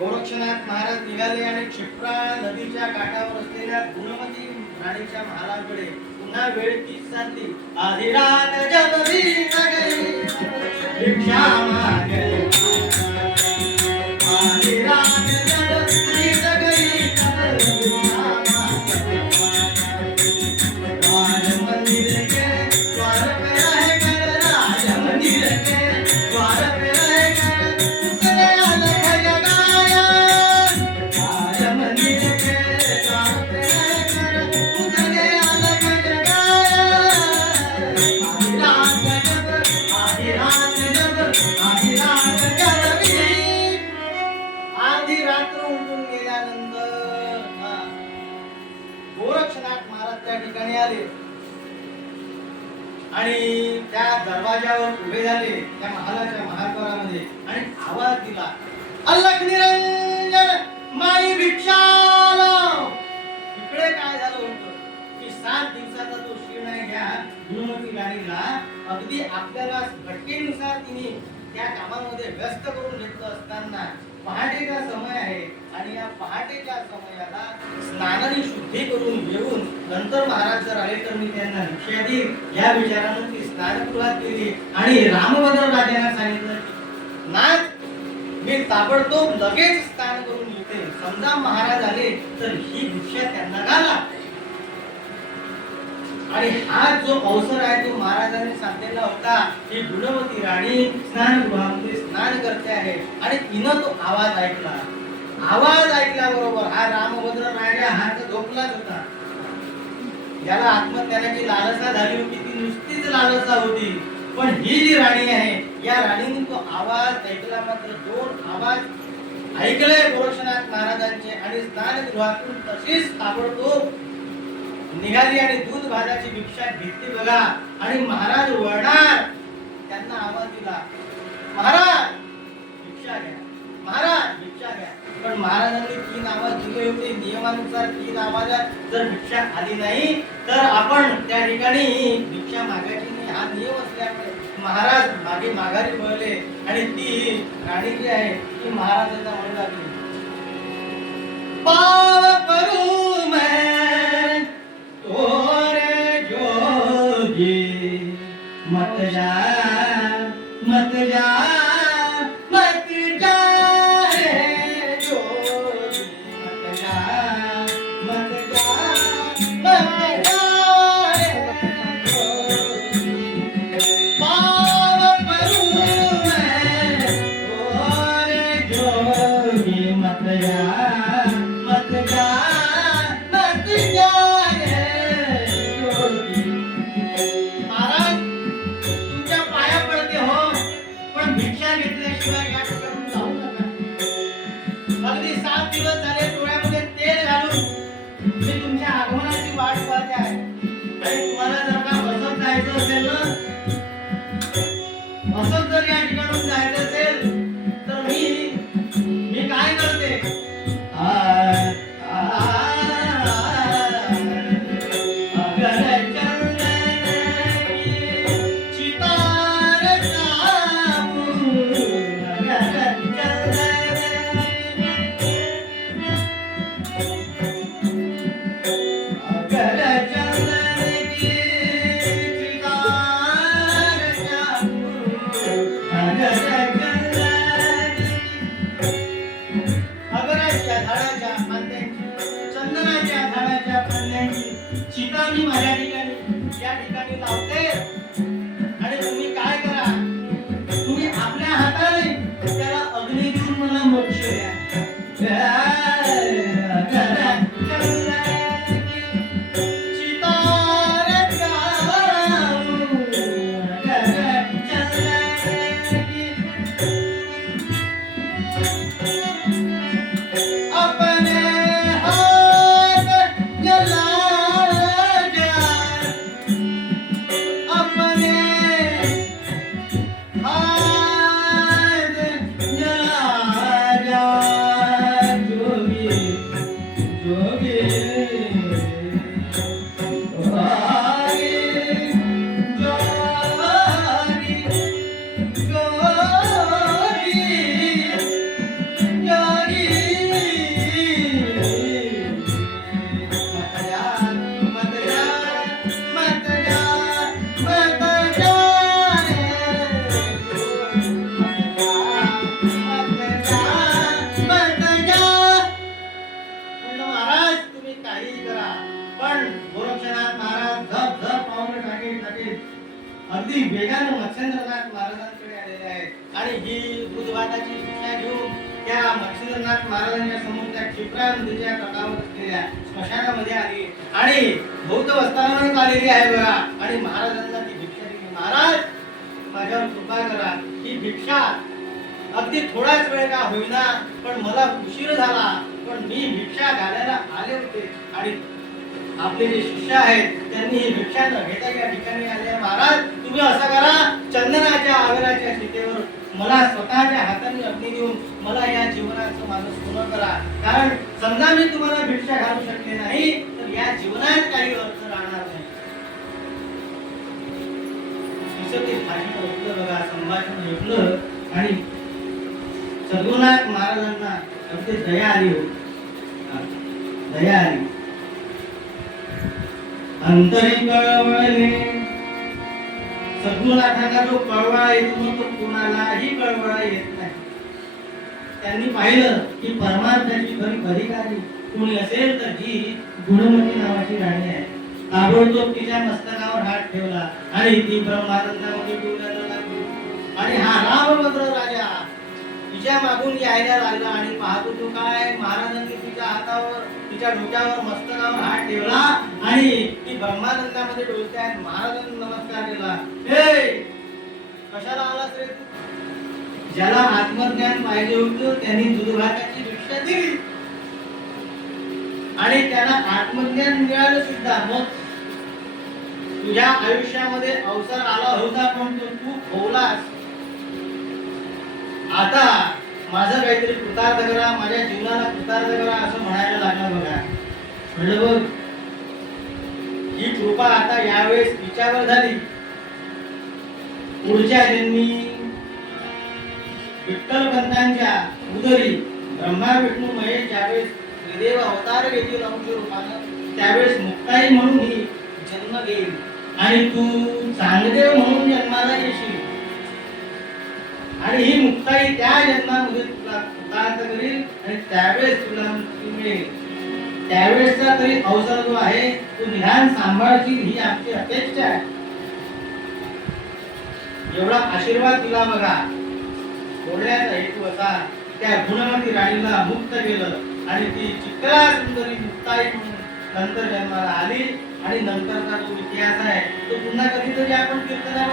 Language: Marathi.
गोरक्षनाथ महाराज निघाले आणि क्षिप्रा नदीच्या काठावर असलेल्या गुणमती राणीच्या महालाकडे पुन्हा वेळ तीच साधली. आधिरात जगवी नगरी भिक्षा मागे, आधिरात जगवी नगरी भिक्षा मागे, राज मंदिर के द्वार पे रहे कर, राज मंदिर के द्वार पे रहे कर, उसने अलग जगाया, राज मंदिर के द्वार पे रहे कर, उसने अलग जगाया. आधी रात जगवी, आधी रात्र उठून गेल्यानंतर गोरक्षनाथ महाराज त्या ठिकाणी आले आणि त्या दरवाजावर उभे झाले त्या महालाच्या महाद्वारामध्ये आणि आवाज दिला, अलख निरंजन माई भिक्षा लाव. इकडे काय झालं होतं की 7 दिवसाचा तो क्षीण आहे ह्या गुणमती राणीला अगदी आपल्याला घटनेनुसार तिने त्या कामामध्ये व्यस्त करून घेतलं असताना पहाटेचा समय आहे आणि या पहाटेच्या समयाला स्नानाने शुद्धी करून घेऊन नंतर महाराज जर आले तर मी त्यांना भिक्षा देईन या विचारानं ती स्नानगृहात गेली आणि रामभद्र राजांना सांगितलं की नाथ मी ताबडतोब लगेच स्नान करून येते, समजा महाराज आले तर ही भिक्षा त्यांना घाला. आणि हा जो अवसर आहे तो महाराजांनी सांगितलेला होता की गुणवती राणी स्नानगृहामध्ये स्नान करते आहे आणि तिनं तो आवाज ऐकला. आवाज ऐकल्याबरोबर हा रामभद्र राजा हा तर झोपलाच होता. ज्याला आत्मज्ञानाची लालसा झाली होती ती नुसतीच लालसा होती, पण ही जी राणी आहे या राणीने तो आवाज ऐकला. मात्र 2 आवाज ऐकले गोरक्षनाथ महाराजांचे आणि स्नानगृहातून तशीच ताबडतोब निघाली आणि दूध भाताची भिक्षा घेतली बघा. आणि महाराज वळणार त्यांना आवाज दिला, महाराज भिक्षा घ्या, महाराज भिक्षा घ्या. पण महाराजांनी 3 आवाज दिले होते. नियमानुसार 3 आवाजात जर भिक्षा आली नाही तर आपण त्या ठिकाणी भिक्षा मागायची नाही हा नियम असल्यामुळे महाराज मागे माघारी वळले आणि ती राणी जी आहे ती महाराजांना म्हणू लागली, पाव करू मैं तोरे जोगी, मत जा मत जा मत जा रे जोगी, मत जा मत जा मत जा रे जोगी. पाव करू मैं तोरे जोगी, मत जा मत जा मत जा रे जोगी. महाराज तुमच्या अगदी वेगानं मत्स्येंद्रनाथ महाराजांकडे आलेले आहेत आणि ही दूधभाताची भिक्षा घेऊन त्या मत्स्येंद्रनाथ महाराजांच्या समोर त्या क्षिप्रा नदीच्या तटावर असलेल्या स्मशानामध्ये आली आणि बौद्ध वस्त्रांवरच आलेली आहे बघा. आणि महाराजांना ती भिक्षा दिली. महाराज, माझ्यावर कृपा करा, ही भिक्षा अगदी थोडाच वेळ का होईना, पण मला उशीर झाला, पण मी भिक्षा घालायला आले होते आणि आपले जे शिष्य आहेत त्यांनी ही भिक्षा न घेता या ठिकाणी आले. महाराज, तुम्ही असं करा, चंदनाच्या आगराच्या शितेवर मला स्वतःच्या हाताने अग्नी देऊन मला या जीवनाचं माझं सोनं करा, कारण समजा मी तुम्हाला भिक्षा घालू शकले नाही तर या जीवनात काही अर्थ राहणार नाही. ते भाषण ऐकलं बघा, संभाषण ऐकलं आणि सद्गुरुनाथ महाराजांना अगदी दया आली हो, दया आली. अंतरी कळवळले, सद्गुरुनाथांना जो कळवळा येतो तो कोणालाही कळवळा येत नाही. त्यांनी पाहिलं की परमार्थाची खरी अधिकारी कोणी असेल तर ही गुणमती नावाची राणी आहे. ताबडतोब तिच्या मस्तकावर हात ठेवला आणि ती ब्रह्मानंदामध्ये डोलायला लागली. आणि हा रामभद्र राजा तिच्या मागून यायला लागला आणि पाहतो तो काय, महाराजांनी तिच्या हातावर, तिच्या डोक्यावर, मस्तकावर हात ठेवला आणि ती ब्रह्मानंदामध्ये डोलते आहे. महाराजांनी नमस्कार केला. हे कशाला आलास रे तू? ज्याला आत्मज्ञान पाहिजे होतं त्यांनी दूधभाताची भिक्षा दिली आणि त्यांना आत्मज्ञान मिळालं सुद्धा. मग तुझ्या आयुष्यामध्ये अवसर आला होता पण तू खोवलास. आता माझं काहीतरी कृतार्थ करा, माझ्या जीवनाला कृतार्थ करा असं म्हणायला लागला बघा. म्हणलं बघ, ही कृपा आता यावेळेस तिच्यावर झाली. पुढच्या जन्मी विठ्ठलपंतांच्या उदरी ब्रह्मा विष्णू महेश ज्यावेळेस त्रिदेव अवतार घेतील अंश रूपानं, त्यावेळेस मुक्ताई म्हणून ही जन्म घेईल आणि तू चांगदेव म्हणून जन्माला येशील आणि ही मुक्ताई त्या जन्मामध्ये तुला कृतार्थ करील आणि त्यावेळेस तुला मुक्ती मिळेल. त्यावेळेसचा तरी अवसर जो आहे तो निदान सांभाळशील ही आमची अपेक्षा आहे. एवढा आशीर्वाद दिला बघा. बोलण्याचा हेतू असा, त्या गुणवती राणीला मुक्त केलं आणि ती चित्रा सुंदरी मुक्ताई म्हणून नंतर जन्माला आली आणि नंतरचा जो इतिहास आहे तो पुन्हा कधीतरी आपण कीर्तनात